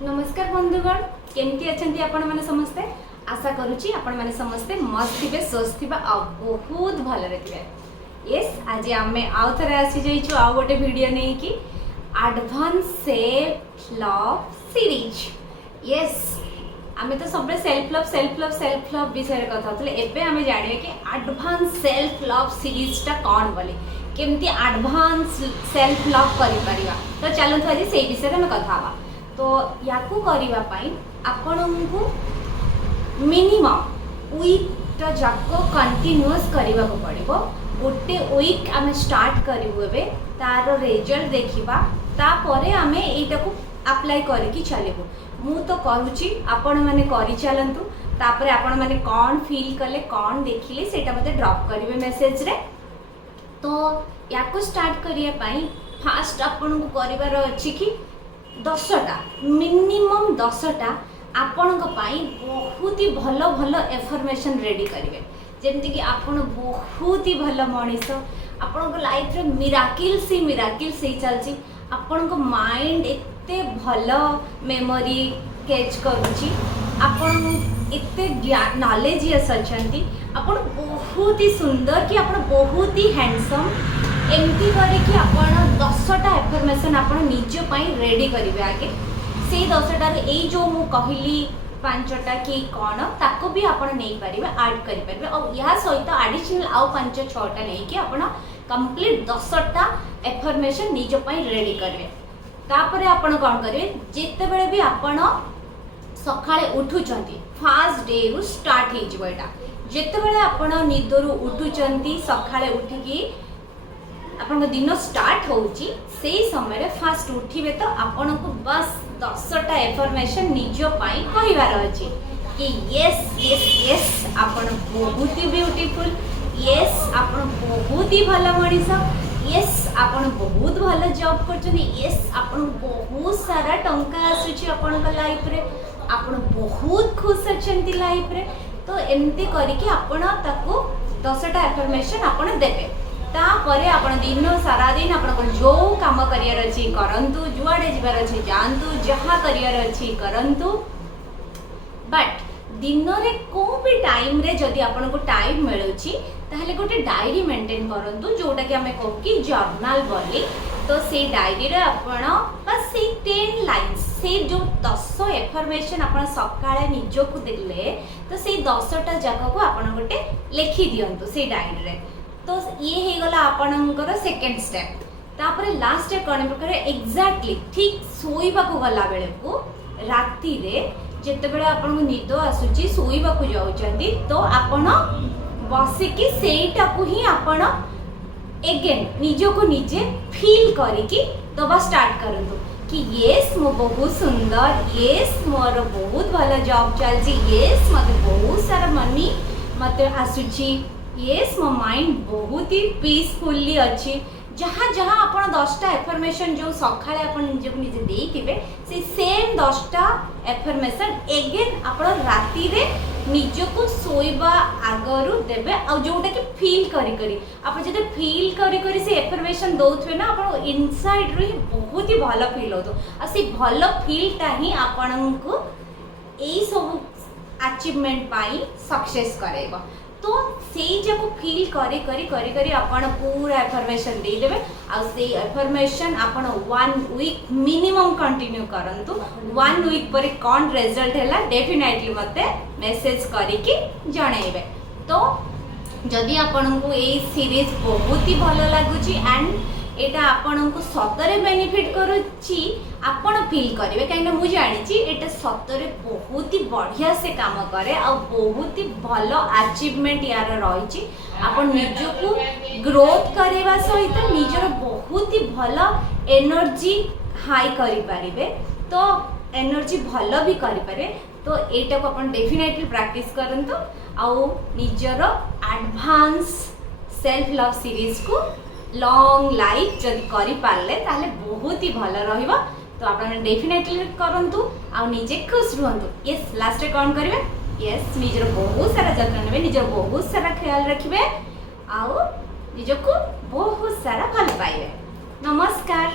नमस्कार बंधुगण केमती अच्छा आपण मैंने समस्ते आशा करुच्ची आपण मैंने समस्ते मस्त थे स्वस्थ थे बहुत भलरे थे। यस आज आम आउ थे आसी जाइछु आउ गोटे वीडियो नहीं कि advance self love series. Yes आम तो सब सेल्फ लव विषय कथा होते एबे आम जानिए कि एडवांस सेल्फ लव सीरीज टा कौन बोले केमती एडवांस सेल्फ लव करि परिबा। तो चलतु आज से विषय में कथा हवा। तो या करने आपण को मिनिमम वीक जाक कंटिन्यूअस करने को पड़ो। गोटे वीक आम स्टार्ट करूँ एवं तार रिजल्ट देखा तापर आम यहाँ को अप्लाई करके चलू। मु तो करुच्ची आपण मैंने कर चलतु तापर आपण मैंने कौन फील कले कौन देखिले सेटा मते ड्रॉप करेंगे मेसेज रे। तो या स्टार्ट करने फास्ट आपण को करार अच्छी कि 10टा मिनिमम 10टा आपण बहुत ही भल भल एफर्मेशन रेडी करेंगे जमती कि आपण बहुत ही भल मनीष आपण लाइफ रे मिराकिल्स ही चलची। आपण माइंड एते भल मेमोरी कैच करुच्ची आपण एते नॉलेजियस अच्छी आपण बहुत ही सुंदर कि आपण बहुत ही हैंडसम एमती करके आपण 10टा एफर्मेशन आपण निज पई रेडी करिवे। आगे से 10टार ए जो मु कहली 5टा कि कौन ताको भी आपण नहीं पारिबे ऐड करि पारिबे और या सहित एडिशनल आउ 5-6टा नहीं कि आपण कंप्लीट 10टा एफर्मेशन निज पई रेडी करिवे। तापर आपण कोन करिवे जेते बेले भी आपण सकाळे उठुचंती फर्स्ट डे रु स्टार्ट हे जिवो। एटा जेते बेले आपण निदरु उठुचंती सकाळे उठिकी आपन दिन स्टार्ट होउची से समय रे फास्ट उठिबे तो आपन को बस 10टा एफर्मेशन निज पाई कहिवार अछि कि यस यस यस आपन बहुत ही ब्यूटीफुल, यस आपन बहुत ही भला मनीष, यस आपन बहुत भला जॉब करछनी, यस आपन बहुत सारा टंका आसुची आपन का लाइफ रे, आपन बहुत खुश अछंती लाइफ रे। तो एमती करिकि आपन ताको 10टा एफर्मेशन आपन देबे। तापर आपण दिन सारा दिन आपण जो काम करियर अछि करंतु, जुआडे जिबार अछि जानतु, जहा करियर अछि करंतु। बट दिन रे को भी टाइम रे जदी आपण को टाइम मिलुछि ताहले गोटे डायरी मेंटेन करंतु जोटा कि हमें कहू कि जर्नल बोली। तो से डायरी रे आपण बस से 10 लाइंस से जो 10 एफर्मेशन आपण सकाळे निजो को देले तो से 10टा जगह को आपण गोटे लिखि दियंतु से डायरी रे। तो ये हो गला आपणकर सेकेंड स्टेप। तापर लास्ट स्टेप कौन प्रकार एग्जैक्टली ठीक सोईबा को गला बेले को राती रे जेते बेले आपन को निद आसुची सोईबा को जाउचंदी तो आपन बसिकी सेटा को ही आपन अगेन निजो को निजे फील करिकी दबा स्टार्ट करंतु कि यस मो बहुत सुंदर, यस मोर बहुत भला जॉब चलची, यस मते बहुत सारा मनी मते आसुची, यस मो माइंड बहुत ही पीसफुली अच्छी। जहाँ जहाँ आपण 10टा एफर्मेशन जो सकाळे आपण निजे को निजे देइथिबे से सेम 10टा एफर्मेशन अगेन आपण राती रे निज को सोइबा आगरु देबे आ जोटा कि फील करी करी आपण जदे फील करी करी से एफर्मेशन दोथबे ना आपण इनसाइड रो ही बहुत ही भलो फील होतो आ से भलो फील ता ही आपण को एई सब अचीवमेंट पाई सक्सेस करेबो। तो से जब फील करे करी करी करी अपन पूरा एफर्मेशन दे देबे आ से एफर्मेशन अपन 1 वीक मिनिमम कंटिन्यू करंतु। 1 वीक पर कौन रिजल्ट हैला डेफिनेटली मते मेसेज करिकि जणैबे। तो जदि आपन को ए सीरीज बहुत ही भलो लागुची एंड एटा आपन को सतरे बेनिफिट करूची आपन फील करिवे काइना मु जानिची एटा सतरे बहुत ही बढ़िया से काम करे आ बहुत ही भलो अचीवमेंट यार रहिची। आपन निजो को ग्रोथ करेवा सहित निजर बहुत ही भलो एनर्जी हाई करि परिबे। तो एनर्जी भलो भी करि पारे। तो एटा को अपन डेफिनेटली प्रैक्टिस करंतु आ निजर एडवांस सेल्फ लव सीरीज को लॉन्ग लाइफ जदि करि पारले ताले बहुत ही भलो रहिबो। तो आपण डेफिनेटली करंतु आ निजे खुश रहंतु। यस लास्ट रे कोन करिवे यस निजर बहुत सारा जतन नेबे, निजर बहुत सारा ख्याल रखिबे आ निजको बहुत सारा भल पाइबे। नमस्कार।